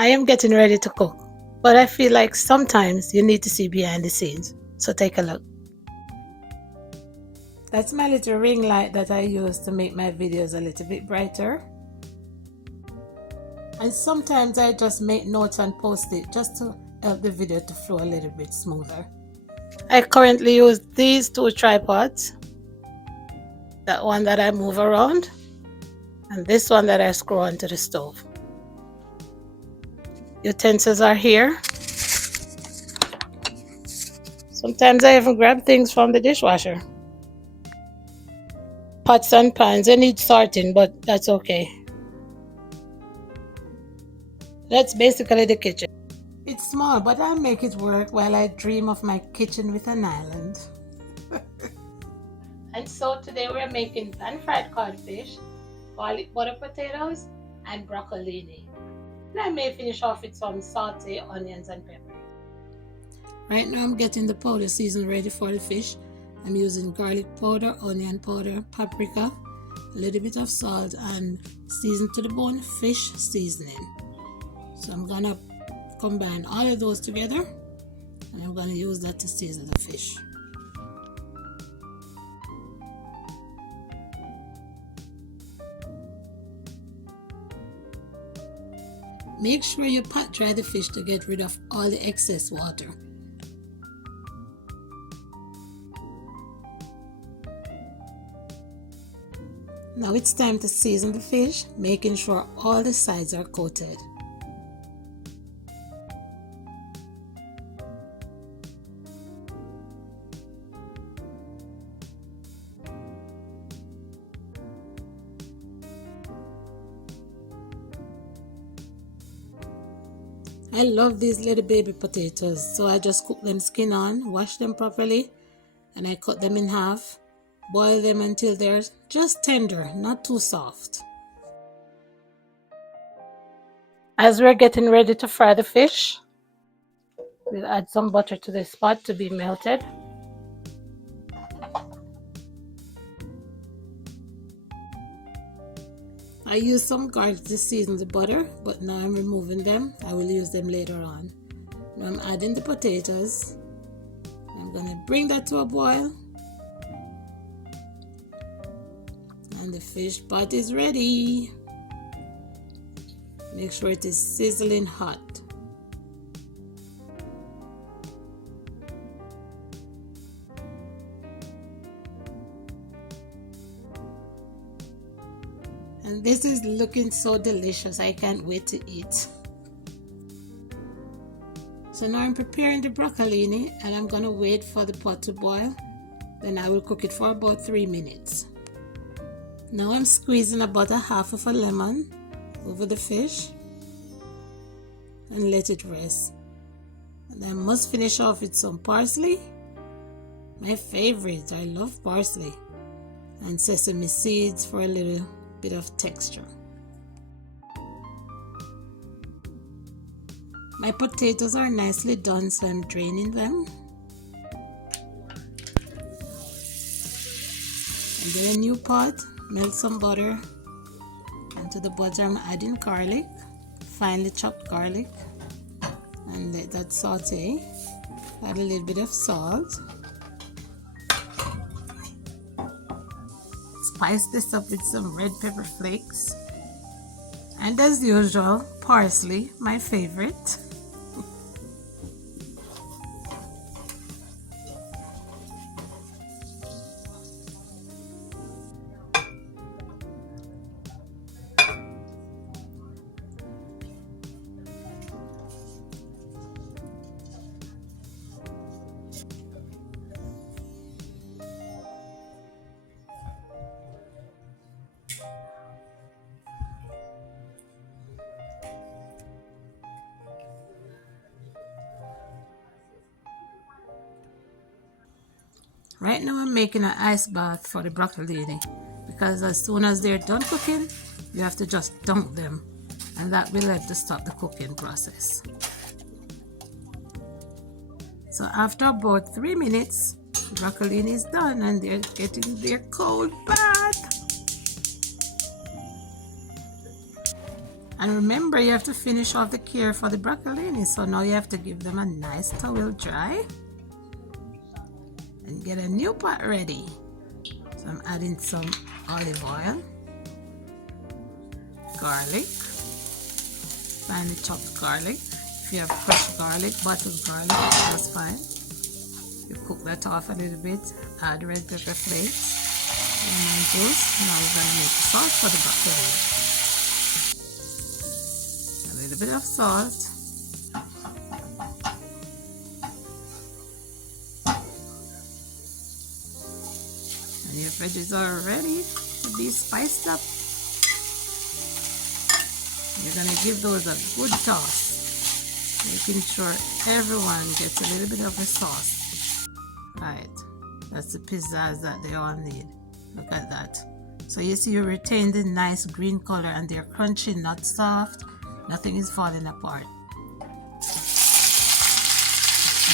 I am getting ready to cook, but I feel like sometimes you need to see behind the scenes. So take a look. That's my little ring light that I use to make my videos a little bit brighter. And sometimes I just make notes and post it just to help the video to flow a little bit smoother. I currently use these two tripods. That one that I move around and this one that I screw onto the stove. Utensils are here. Sometimes I even grab things from the dishwasher. Pots and pans, they need sorting, but that's okay. That's basically the kitchen. It's small, but I'll make it work while I dream of my kitchen with an island. And so today we're making pan-fried codfish, garlic butter potatoes, and broccolini. And I may finish off with some sauté, onions, and pepper. Right now I'm getting the powder season ready for the fish. I'm using garlic powder, onion powder, paprika, a little bit of salt, and seasoned to the bone fish seasoning. So I'm gonna combine all of those together and I'm gonna use that to season the fish. Make sure you pat dry the fish to get rid of all the excess water. Now it's time to season the fish, making sure all the sides are coated. I love these little baby potatoes, so I just cook them skin on, wash them properly, and I cut them in half. Boil them until they're just tender, not too soft. As we're getting ready to fry the fish, we'll add some butter to this pot to be melted. I used some garlic to season the butter, but now I'm removing them. I will use them later on. Now I'm adding the potatoes. I'm going to bring that to a boil. And the fish pot is ready. Make sure it is sizzling hot. And this is looking so delicious. I can't wait to eat. So now I'm preparing the broccolini and I'm going to wait for the pot to boil. Then I will cook it for about 3 minutes. Now I'm squeezing about a half of a lemon over the fish and let it rest. And I must finish off with some parsley. My favorite, I love parsley. And sesame seeds for a little bit of texture. My potatoes are nicely done, so I'm draining them. And then a new pot. Melt some butter, and to the butter I'm adding garlic, finely chopped garlic, and let that saute. Add a little bit of salt. Spice this up with some red pepper flakes, and as usual, parsley, my favorite. Right now I'm making an ice bath for the broccolini because as soon as they're done cooking, you have to just dunk them, and that will help to stop the cooking process. So after about 3 minutes, the broccolini is done and they're getting their cold bath. And remember, you have to finish off the cure for the broccolini. So now you have to give them a nice towel dry and get a new pot ready. So I'm adding some olive oil, garlic, finely chopped garlic. If you have crushed garlic, buttered garlic, that's fine. You cook that off a little bit, add red pepper flakes, lemon juice. Now we're going to make the sauce for the broccoli. A little bit of salt. And your veggies are ready to be spiced up. You're going to give those a good toss, making sure everyone gets a little bit of the sauce. Right, that's the pizzas that they all need. Look at that. So you see, you retain the nice green color and they're crunchy, not soft. Nothing is falling apart. And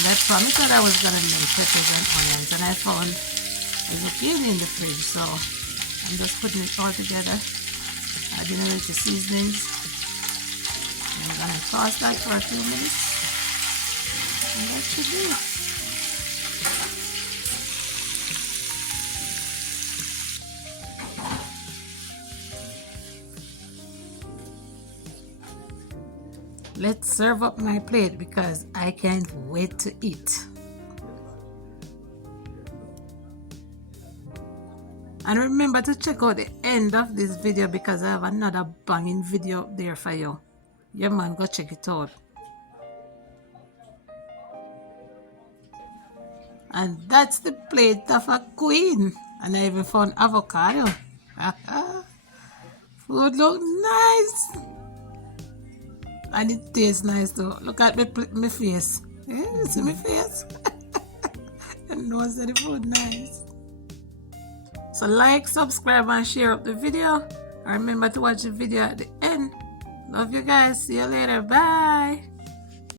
I promised that I was going to make peppers and onions, and I found the zucchini in the fridge, so I'm just putting it all together, adding a little seasonings. And I'm going to toss that for a few minutes, and that should do it. Let's serve up my plate because I can't wait to eat. And remember to check out the end of this video because I have another banging video up there for you. Yeah man, go check it out. And that's the plate of a queen. And I even found avocado. Food look nice. And it tastes nice too. Look at my face. Yeah, see my face? And know that the food nice. So like, subscribe and share up the video. And remember to watch the video at the end. Love you guys. See you later. Bye.